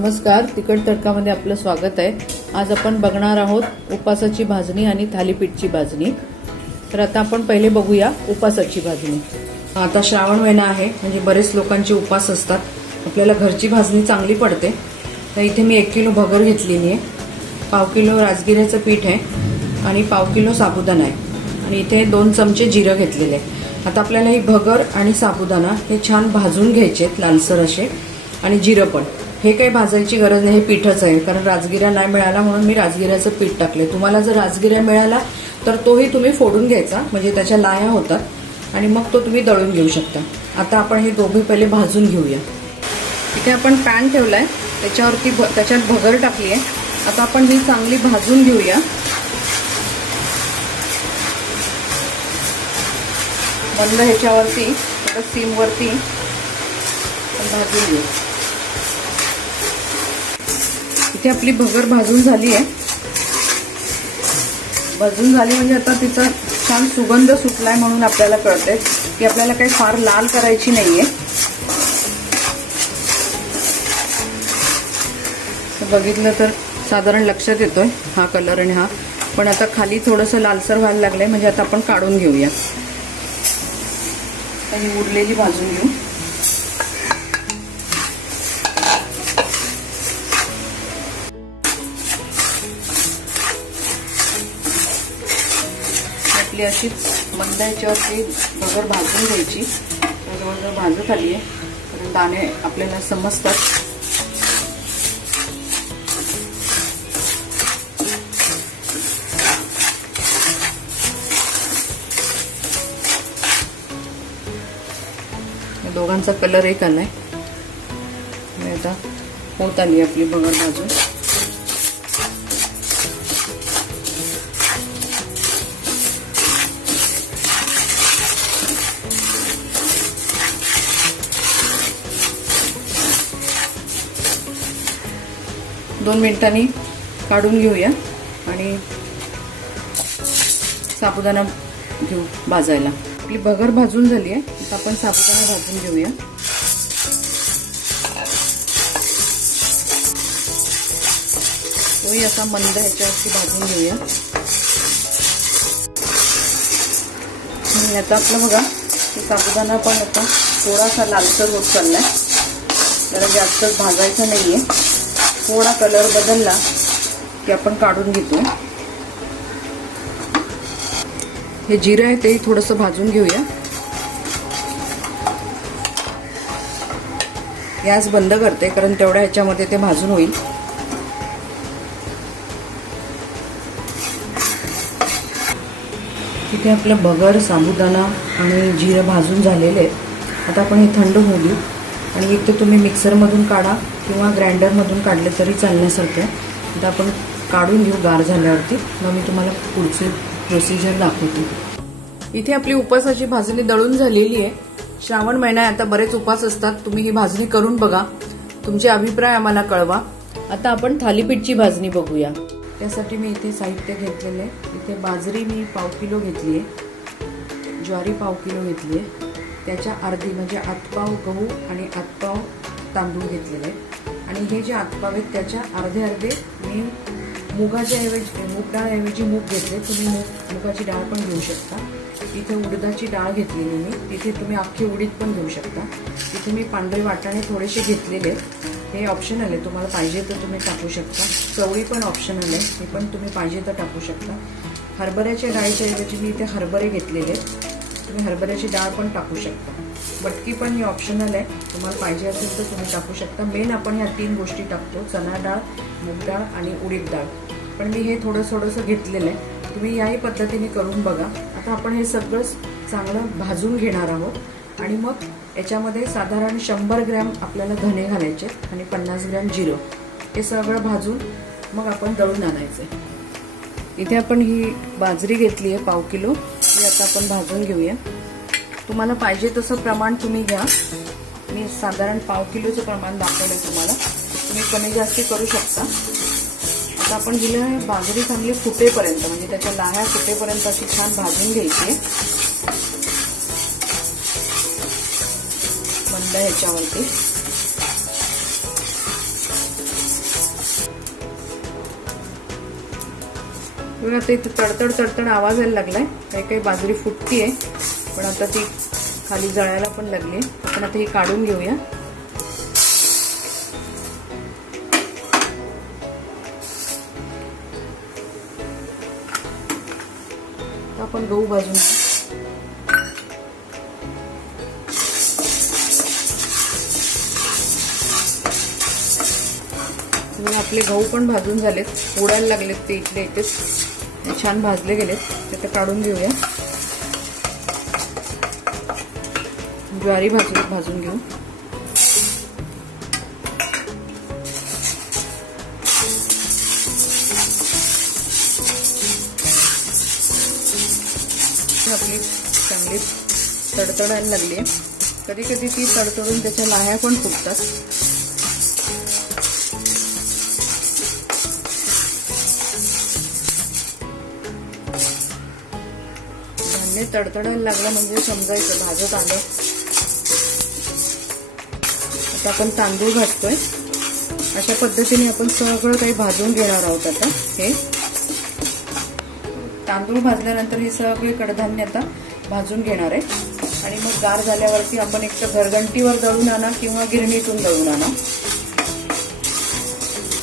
नमस्कार, तिखट तडकामध्ये आपलं स्वागत आहे। आज आपण बघणार आहोत उपासाची भाजणी आणि थालीपीठची भाजणी। तर आता आपण पहिले बघूया उपासाची भाजणी। आता श्रावण महिना आहे, म्हणजे बरेच लोकांचे उपास असतात, आपल्याला घरची भाजणी चांगली पडते। तर इथे मी 1 किलो भगर घेतलेली आहे, 1/2 किलो राजगिऱ्याचं पीठ आहे आणि 1/2 किलो साबुदाणा आहे आणि इथे 2 चमचे जिरं घेतलेले आहे। आता आपल्याला ही भगर आणि साबुदाणा हे छान भाजून घ्यायचे लालसर असे, आणि जिरं पण हे काही भाजायची गरज नाही, हे पीठच आहे। कारण राजगिरा नाही मिळाला म्हणून मी राजगिऱ्याचं पीठ टाकले। तुम्हाला जर राजगिरा मिळाला तर तोही तुम्ही फोडून घ्यायचा, म्हणजे त्याच्या लाह्या होतात आणि मग तो तुम्ही दळून घेऊ शकता। आता आपण हे दोघे पहिले भाजून घेऊया। इथे आपण पॅन ठेवलाय, त्याच्यावरती त्याच्यात भगर टाकली आहे। आता आपण ही चांगली भाजून घेऊया। मंद ह्याच्यावरती सीम वरती भाजून घेऊ। इथे आपली भगर भाजून झाली आहे, भाजून झाली म्हणजे आता तिचा छान सुगंध सुटलाय, म्हणून आपल्याला कळते की आपल्याला काही फार लाल करायची नाहीये। बघितलं तर साधारण लक्षात येतोय हा कलर आणि हा, पण आता खाली थोडंसं लालसर व्हायला लागलंय, म्हणजे आता आपण काढून घेऊया। ही उरलेली भाजून घेऊ। आपली अशीच मंद ह्याच्यावरती भगर भाजून घ्यायची। जवळजवळ भाजत आली आहे, कारण दाणे आपल्याला समजतात। दोघांचा कलर एक आलाय, आता होत आली आपली भगर भाजून। दोन मिनिटांनी काढून घेऊया आणि साबुदाणा घेऊ भाजायला। आपली भगर भाजून झाली आहे, आता आपण साबुदाणा भाजून घेऊया। तोही असा मंद ह्याच्यावरती भाजून घेऊया। आता आपलं बघा साबुदाणा पण आता थोडासा लालसर होत चाललाय, जरा जास्त भाजायचा नाहीये। थोडा कलर बदलला की आपण काढून घेतो। हे जिरं आहे ते थोडंसं भाजून घेऊया। गॅस बंद करते, कारण तेवढ्या ह्याच्यामध्ये ते भाजून होईल। इथे आपलं भगर, साबुदाणा आणि जिरं भाजून झालेले आहेत। आता आपण हे थंड होऊ देऊ, आणि एक तर तुम्ही मिक्सरमधून काढा किंवा ग्राइंडरमधून काढले तरी चालण्यासारखं। आता आपण काढून घेऊ गार झाल्यावरती, मग मी तुम्हाला पुढची प्रोसिजर दाखवते। इथे आपली उपासाची भाजणी दळून झालेली आहे। श्रावण महिना आहे, आता बरेच उपास असतात, तुम्ही ही भाजणी करून बघा, तुमचे अभिप्राय आम्हाला कळवा। आता आपण थालीपीठची भाजणी बघूया। त्यासाठी मी इथे साहित्य घेतलेले आहे। इथे बाजरी मी 1/2 किलो घेतली आहे, ज्वारी 1/2 किलो घेतली आहे, त्याच्या अर्धी म्हणजे 1/2 गहू आणि 1/2 तांदूळ घेतलेले आहे, आणि हे जे 1/2 आहेत त्याच्या अर्धे अर्धे मी मुगाच्या ऐवजी मूग डाळ ऐवजी मूग घेतले। तुम्ही मुगाची डाळ पण घेऊ शकता। इथे उडदाची डाळ घेतलेली मी, तिथे तुम्ही अख्खे उडीद पण घेऊ शकता। तिथे मी पांढरे वाटाणे थोडेसे घेतलेले, हे ऑप्शनल आहे, तुम्हाला पाहिजे तर तुम्ही टाकू शकता। चवळी पण ऑप्शनल आहे, हे पण तुम्ही पाहिजे तर टाकू शकता। हरभऱ्याच्या डाळीच्या ऐवजी मी इथे हरभरे घेतलेले, तुम्ही हरभऱ्याची डाळ पण टाकू शकता। मटकी पण ही ऑप्शनल आहे, तुम्हाला पाहिजे असेल तर तुम्ही टाकू शकता। मेन आपण ह्या 3 गोष्टी टाकतो, चणा डाळ, मूग डाळ आणि उडीद डाळ, पण मी हे थोडंसं घेतलेलं आहे। तुम्ही याही पद्धतीने करून बघा। आता आपण हे सगळं चांगलं भाजून घेणार आहोत, आणि मग याच्यामध्ये साधारण 100 ग्रॅम आपल्याला धने घालायचे आणि 50 ग्रॅम जिरं, हे सगळं भाजून मग आपण दळून आणायचं। इथे आपण ही बाजरी घेतली आहे 1/2 किलो, ही आता आपण भाजून घेऊया। तुम्हाला पाहिजे तसं प्रमाण तुम्ही घ्या, मी साधारण 1/2 किलोचं प्रमाण दाखवलंय तुम्हाला, तुम्ही कमी जास्ती करू शकता। आता आपण हिला बाजरी चांगली फुटेपर्यंत, म्हणजे त्याच्या लाह्या फुटेपर्यंत अशी छान भाजून घ्यायची। मंद ह्याच्यावरती बघा आता इथे तडतड तडतड आवाज यायला लागलाय. काही काही बाजरी फुटतीये, पण आता ती खाली जळायला पण लागली. आपण आता ही काढून घेऊया. आपण गहू भाजून घेऊ. आपले गहू पण भाजून झालेत, उडायला लागलेत ते इथले इथेच छान भाजले गेलेत. ते काढून घेऊया. ज्वारी भाजून घेऊ. आपली चांगली तडतडायला लागली आहे. कधी कधी ती तडतडून त्याच्या लाह्या पण फुटतात. धान्य तडतडायला लागलं म्हणजे समजायचं भाजत आलं. आता आपण तांदूळ भाजतोय. अशा पद्धतीने आपण सगळं काही भाजून घेणार आहोत. आता हे तांदूळ भाजल्यानंतर हे सगळे कडधान्य आता भाजून घेणार आहे. आणि मग गार झाल्यावरती आपण एक तर घरघंटीवर दळून आणा किंवा गिरणीतून दळून आणा.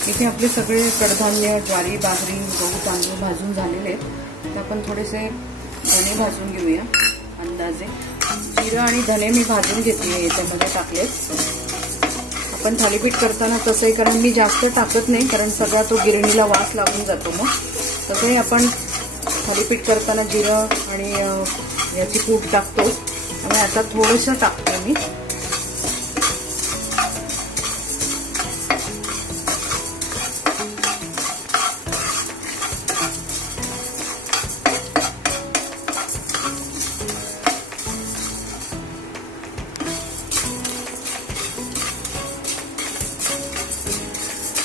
इथे आपले सगळे कडधान्य ज्वारी, बाजरी, गहू, तांदूळ भाजून झालेले आहेत. तर आपण थोडेसे धने भाजून घेऊया. अंदाजे जिरं आणि धने मी भाजून घेतले, याच्यामध्ये टाकलेत. आपण थालीपीठ करताना तसंही, कारण मी जास्त टाकत नाही, कारण सगळा तो गिरणीला वास लागून जातो. मग तसंही आपण थालीपीठ करताना जिरं आणि याची पूड टाकतो. आणि आता थोडंसं टाकतो मी.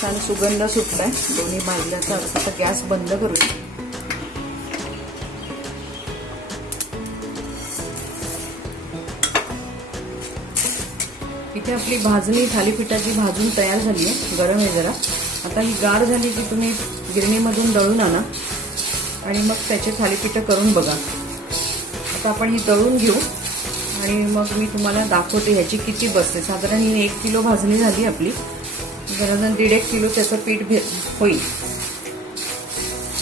छान सुगंध सुटलाय दोन्ही भाजल्याचा. आता गॅस बंद करूया. इथे आपली भाजणी थालीपीठाची भाजून तयार झाली आहे. गरम आहे जरा. आता ही गार झाली की तुम्ही गिरणीमधून दळून आणा आणि मग त्याचे थालीपीठ करून बघा. आता आपण ही दळून घेऊ आणि मग मी तुम्हाला दाखवते ह्याची किती बसते. साधारण ही 1 किलो भाजणी झाली आपली. जरा 1.5 किलो त्याचं पीठ होईल.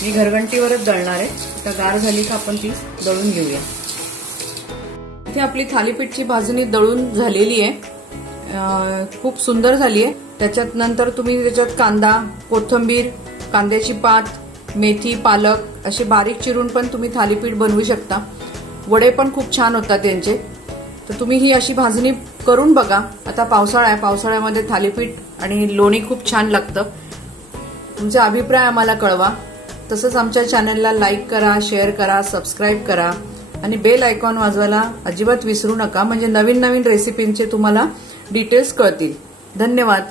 मी घरघंटीवरच दळणार आहे. आता गार झाली का आपण ती दळून घेऊया. इथे आपली थालीपीठची भाजणी दळून झालेली आहे. खूप सुंदर झाली आहे. त्याच्यात नंतर तुम्ही त्याच्यात कांदा, कोथिंबीर, कांद्याची पात, मेथी, पालक असे बारीक चिरून पण तुम्ही थालीपीठ बनवू शकता. वडे पण खूप छान होतात त्यांचे. तर तुम्ही ही अशी भाजणी करून बघा. आता पावसाळा आहे, पावसाळ्यामध्ये थालीपीठ आणि लोणी खूप छान लागतं. तुमचा अभिप्राय आम्हाला कळवा. तसंच आमच्या चॅनलला लाईक करा, शेअर करा, सबस्क्राईब करा आणि बेल आयकॉन वाजवायला अजिबात विसरू नका. म्हणजे नवीन नवीन रेसिपींचे तुम्हाला डिटेल्स कळतील. धन्यवाद.